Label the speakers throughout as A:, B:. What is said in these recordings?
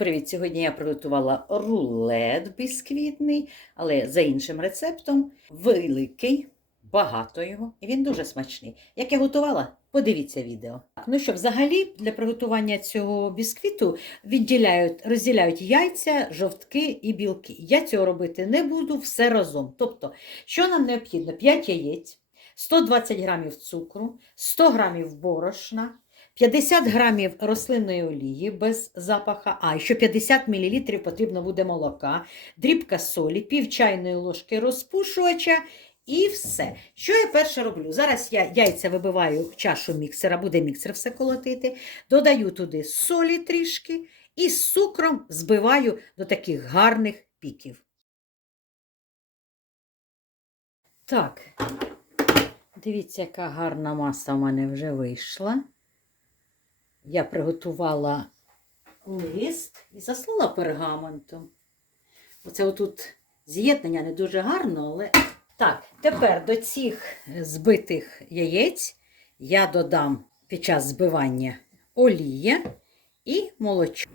A: Привіт! Сьогодні я приготувала рулет бісквітний, але за іншим рецептом. Великий, багато його, і він дуже смачний. Як я готувала, подивіться відео. Ну що, взагалі, для приготування цього бісквіту відділяють, розділяють яйця, жовтки і білки. Я цього робити не буду все разом. Тобто, що нам необхідно? 5 яєць, 120 грамів цукру, 100 грамів борошна. 50 грамів рослинної олії без запаха, а ще 50 мл потрібно буде молока, дрібка солі, пів чайної ложки розпушувача і все. Що я перше роблю? Зараз я яйця вибиваю в чашу міксера, буде міксер все колотити, додаю туди солі трішки і з цукром збиваю до таких гарних піків. Так, дивіться, яка гарна маса в мене вже вийшла я приготувала лист і заслала пергаментом. Оце отут з'єднання не дуже гарно, але. Так, тепер до цих збитих яєць я додам під час збивання олія і молочко.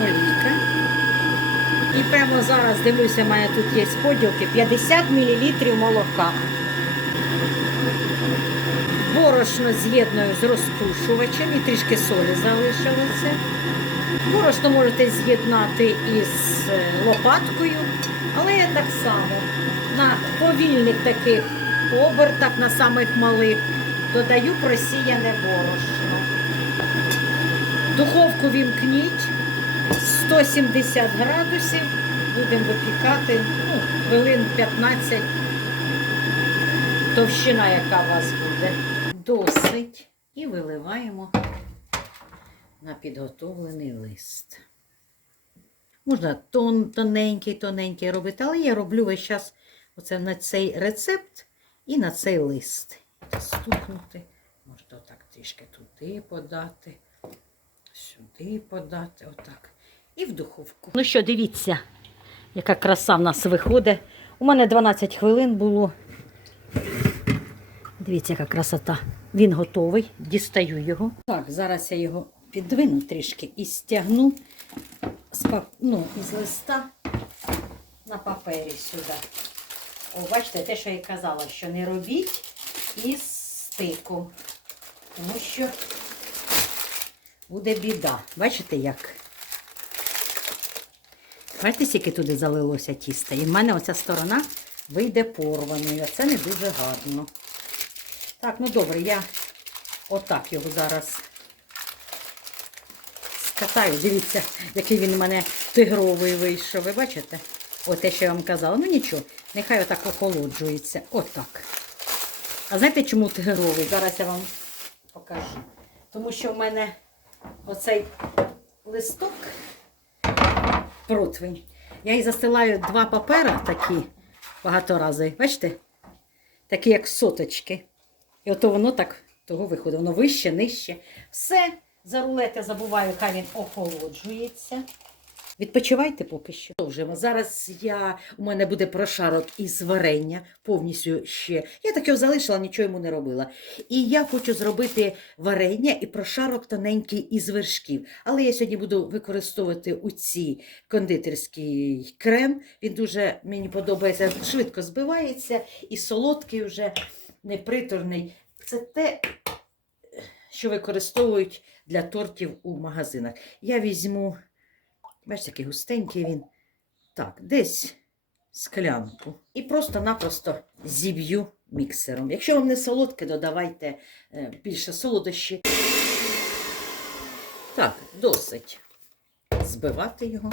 A: Олійка. І прямо зараз дивлюся, в мене тут є поділки 50 мл молока. Борошно з'єдную з розпушувачем і трішки солі залишилося. Борошно можете з'єднати із е, лопаткою, але я так само на повільних таких обертах, на самих малих, додаю просіяне борошно. Духовку вімкніть 170 градусів, будемо випікати ну, хвилин 15 товщина, яка у вас буде. Досить. І виливаємо на підготовлений лист. Можна тон, тоненький, тоненький робити, але я роблю весь час оце на цей рецепт і на цей лист. Стукнути. Можна отак трішки туди подати, сюди подати, отак. І в духовку. Ну що, дивіться, яка краса в нас виходить. У мене 12 хвилин було. Дивіться, яка красота. Він готовий, дістаю його. Так, зараз я його підвину трішки і стягну з, пап... ну, із листа на папері сюди. О, бачите, те, що я казала, що не робіть із стиком. Тому що буде біда. Бачите як? Бачите, скільки туди залилося тіста. І в мене оця сторона вийде порваною. а Це не дуже гарно. Так, ну добре, я отак його зараз скатаю. Дивіться, який він у мене тигровий вийшов. Ви бачите? От те, що я вам казала. Ну нічого, нехай отак охолоджується. Отак. А знаєте, чому тигровий? Зараз я вам покажу. Тому що в мене оцей листок, противень, я і застилаю два папера такі багаторазові. Бачите? Такі, як соточки. І ото воно так того виходить. Воно вище, нижче. Все, за рулет я забуваю, хай він охолоджується. Відпочивайте поки що. Продовжуємо. Зараз я, у мене буде прошарок із варення, повністю ще. Я так його залишила, нічого йому не робила. І я хочу зробити варення і прошарок тоненький із вершків. Але я сьогодні буду використовувати у ці кондитерський крем. Він дуже мені подобається, швидко збивається і солодкий вже неприторний. Це те, що використовують для тортів у магазинах. Я візьму, бачите, який густенький він. Так, десь склянку. І просто-напросто зіб'ю міксером. Якщо вам не солодке, додавайте е, більше солодощі. Так, досить збивати його.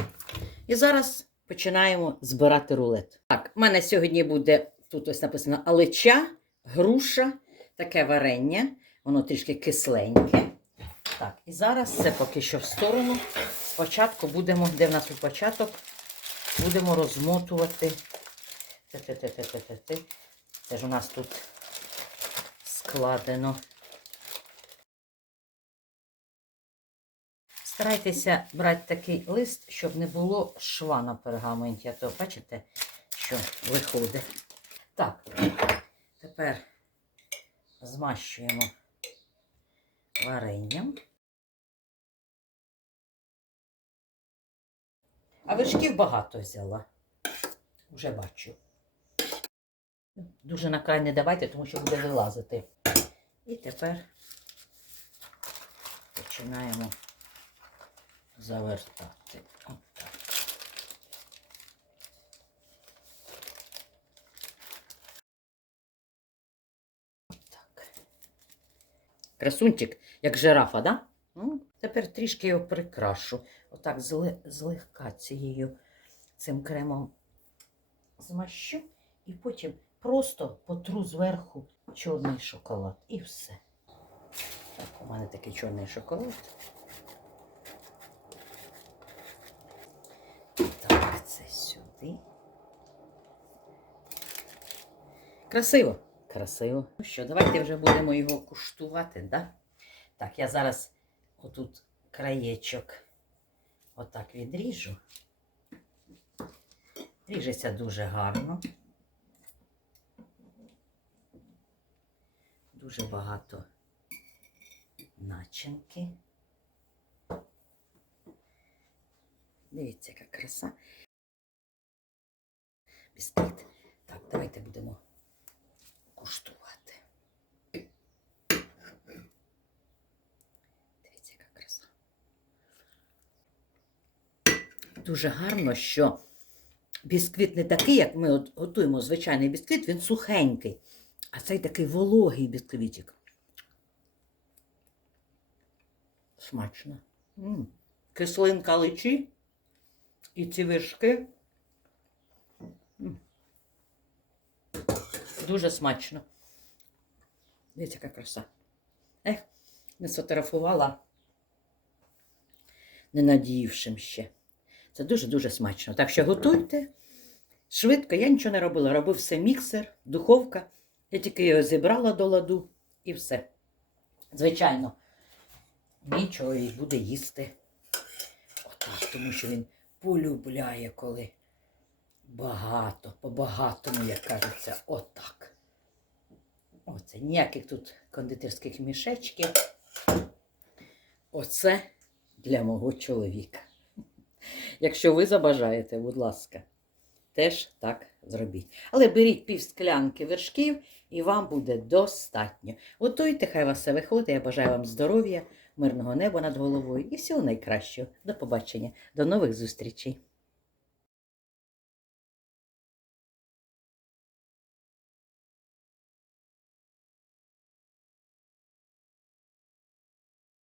A: І зараз починаємо збирати рулет. Так, в мене сьогодні буде тут ось написано алеча, груша, таке варення. Воно трішки кисленьке. Так, і зараз це поки що в сторону. Спочатку будемо, де в нас тут початок, будемо розмотувати. Це ж у нас тут складено. Старайтеся брати такий лист, щоб не було шва на пергаменті. А то бачите, що виходить. Так, Тепер змащуємо варенням. А вершків багато взяла. Вже бачу. Дуже на край не давайте, тому що буде вилазити. І тепер починаємо завертати. Красунчик, як жирафа, да? Ну, тепер трішки його прикрашу. Отак зле- злегка цією цим кремом змащу і потім просто потру зверху чорний шоколад. І все. Так, у мене такий чорний шоколад. Так, це сюди. Красиво. Красиво. Ну що, давайте вже будемо його куштувати, да? Так, я зараз отут краєчок отак відріжу. Ріжеться дуже гарно. Дуже багато начинки. Дивіться, яка краса. Бісквіт. Так, давайте будемо куштувати. Дивіться, яка краса. Дуже гарно, що бісквіт не такий, як ми от готуємо звичайний бісквіт, він сухенький. А цей такий вологий бісквітик. Смачно. М. Кислинка личі і ці вершки. М. Дуже смачно. Дивіться, яка краса. Ех, не сфотографувала, не надіївшим ще. Це дуже-дуже смачно. Так що готуйте. Швидко, я нічого не робила. Робив все міксер, духовка. Я тільки його зібрала до ладу і все. Звичайно, нічого і буде їсти. Отак, тому що він полюбляє, коли багато, по-багатому, як кажеться, отак. Оце ніяких тут кондитерських мішечків. Оце для мого чоловіка. Якщо ви забажаєте, будь ласка, теж так зробіть. Але беріть пів склянки вершків і вам буде достатньо. Готуйте, хай вас все виходить. Я бажаю вам здоров'я, мирного неба над головою і всього найкращого. До побачення, до нових зустрічей.